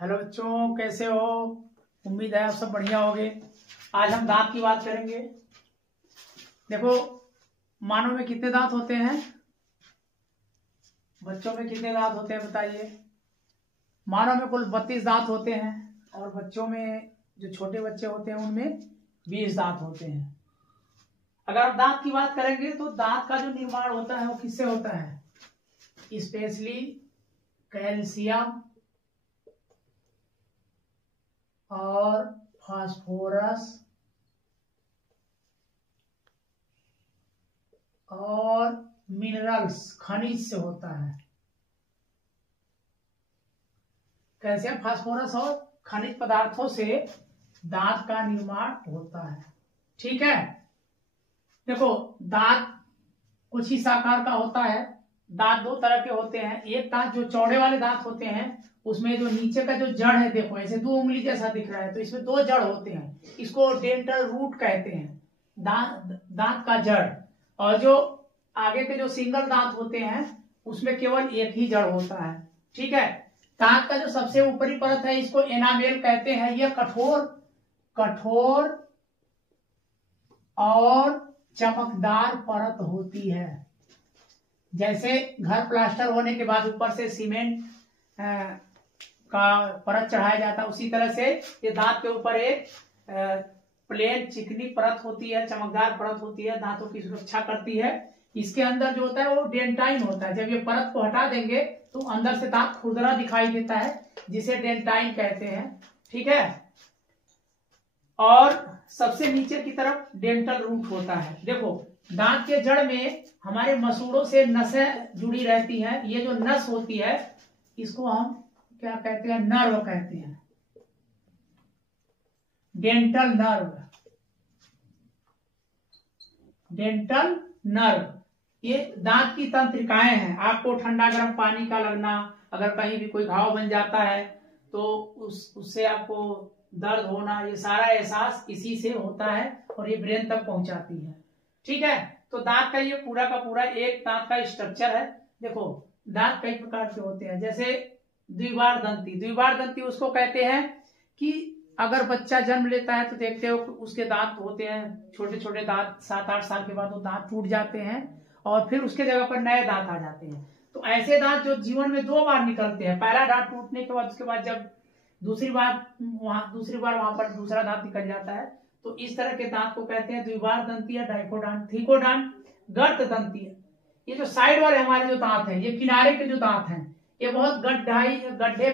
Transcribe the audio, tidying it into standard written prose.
Hello बच्चों, कैसे हो? उम्मीद है आप सब बढ़िया होंगे। आज हम दांत की बात करेंगे। देखो, मानव में कितने दांत होते हैं? बच्चों में कितने दांत होते हैं बताइए। मानव में कुल 32 दांत होते हैं और बच्चों में जो छोटे बच्चे होते हैं उनमें 20 दांत होते हैं। अगर आप दांत की बात करेंगे तो दांत का जो निर्माण होता है वो किससे होता है? स्पेशली कैल्शियम और फास्फोरस और मिनरल्स, खनिज से होता है। कैल्शियम, फास्फोरस और खनिज पदार्थों से दांत का निर्माण होता है। ठीक है। देखो, दांत कुछ ही आकार का होता है। दांत दो तरह के होते हैं। एक दांत जो चौड़े वाले दांत होते हैं उसमें जो नीचे का जो जड़ है, देखो ऐसे 2 उंगली जैसा दिख रहा है, तो इसमें 2 जड़ होते हैं। इसको डेंटल रूट कहते हैं, दांत का जड़। और जो आगे के जो सिंगल दांत होते हैं उसमें केवल एक ही जड़ होता है। ठीक है। दांत का जो सबसे ऊपरी परत है इसको एनामेल कहते हैं। यह कठोर और चमकदार परत होती है। जैसे घर प्लास्टर होने के बाद ऊपर से सीमेंट का परत चढ़ाया जाता है, उसी तरह से ये दांत के ऊपर एक प्लेन चिकनी परत होती है, चमकदार परत होती है, दांतों की सुरक्षा करती है। इसके अंदर जो होता है वो डेंटाइन होता है। जब ये परत को हटा देंगे तो अंदर से दांत खुरदरा दिखाई देता है, जिसे डेंटाइन कहते हैं। ठीक है। और सबसे नीचे की तरफ डेंटल रूट होता है। देखो, दांत के जड़ में हमारे मसूड़ों से नसें जुड़ी रहती हैं। ये जो नस होती है इसको हम क्या कहते हैं? नर्व कहते हैं, डेंटल नर्व। डेंटल नर्व ये दांत की तंत्रिकाएं हैं। आपको ठंडा गर्म पानी का लगना, अगर कहीं भी कोई घाव बन जाता है तो उससे आपको दर्द होना, ये सारा एहसास इसी से होता है और ये ब्रेन तक पहुंचाती है। ठीक है। तो दांत का ये पूरा का पूरा एक दांत का स्ट्रक्चर है। देखो, दांत कई प्रकार के होते हैं। जैसे द्विबार दंती उसको कहते हैं कि अगर बच्चा जन्म लेता है तो देखते हो उसके दांत होते हैं, छोटे छोटे दांत, 7-8 साल के बाद वो दांत टूट जाते हैं और फिर उसके जगह पर नए दांत आ जाते हैं। तो ऐसे दांत जो जीवन में 2 बार निकलते हैं, पहला दांत टूटने के बाद उसके बाद जब दूसरी बार वहां पर दूसरा दांत निकल जाता है, तो इस तरह के दांत को कहते हैं द्विबार दंती या डाइकोडांत। थीकोडांत गर्त दंती है। ये जो साइड वाले हमारे जो दांत हैं, ये किनारे के जो दांत हैं, ये बहुत गड्ढे